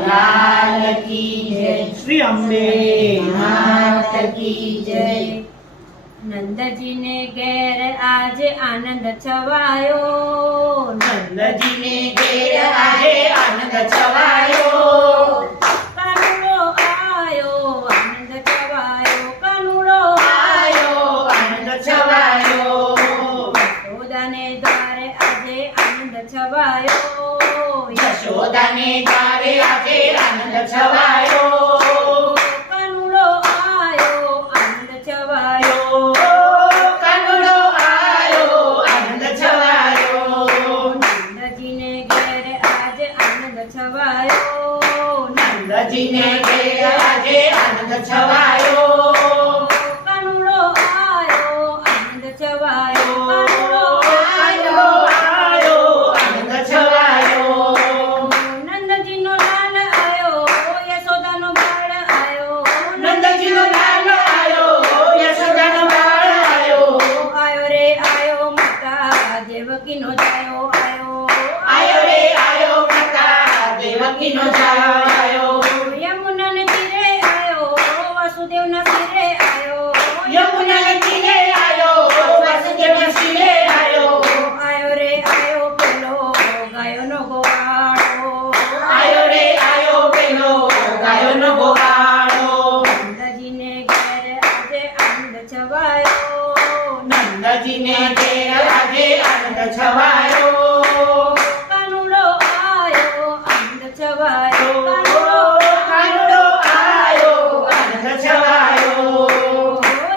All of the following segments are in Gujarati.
લાલ કી જય શ્રી અંબે માત કી જય નંદજીને ઘેર આજે આનંદ છવાયો નંદજીને ઘેર આજે આનંદ દ્વારે આજે આનંદ છવાયો. યશોદાને દ્વારે આજે આનંદ છવાયો. કનુડો છવાયો. નંદજીને ઘેર આજે આનંદ છવાયો. no chayo, ayo. Ayo re, ayo maka, deva ki no chayo, ayo. Oh, Yamuna ne tire, ayo, vasudev na tire, ayo. Yamuna ne tire, ayo, vasudev na tire. ચવાયો કાનુડો આયો આનંદ ચવાયો કાનુડો આયો આનંદ ચવાયો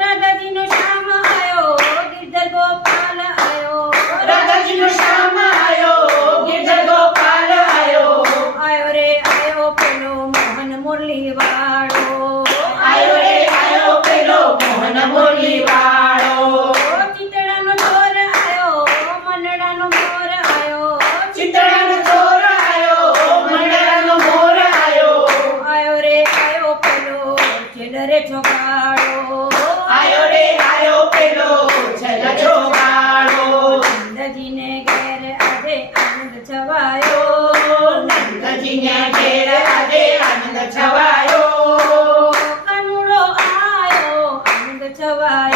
રાધાજીનો શ્યામ આયો ગિરધર ગોપાલ આયો. રાધાજીનો શ્યામ આયો ગિરધર ગોપાલ વાળો So,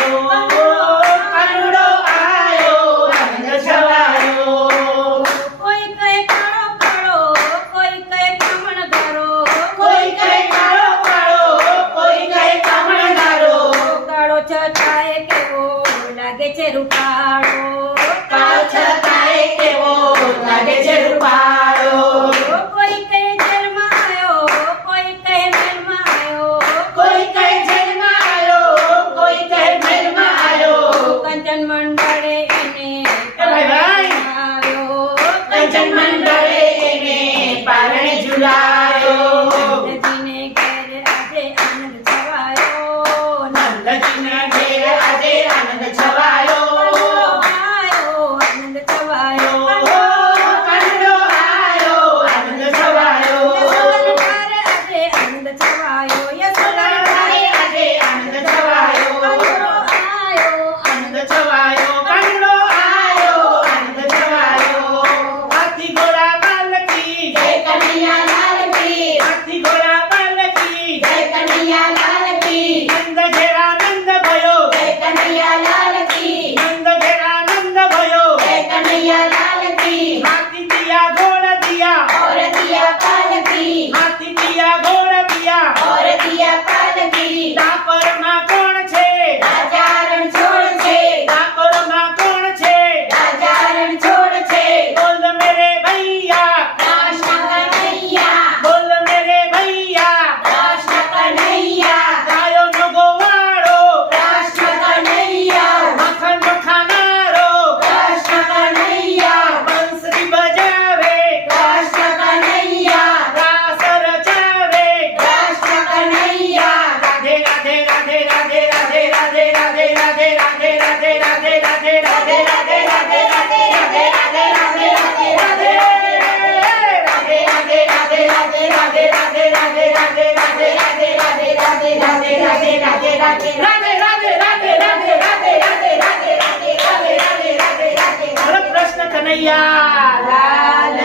રાધે રાધે રાધે રાધે રાધે રાધે રાધે રાધે રાધે રાધે રાધે રાધે રાધે હર કૃષ્ણ કનૈયા લાલ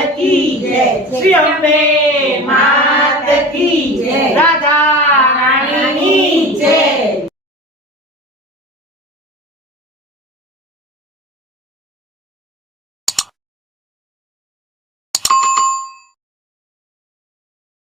શ્રી અંબે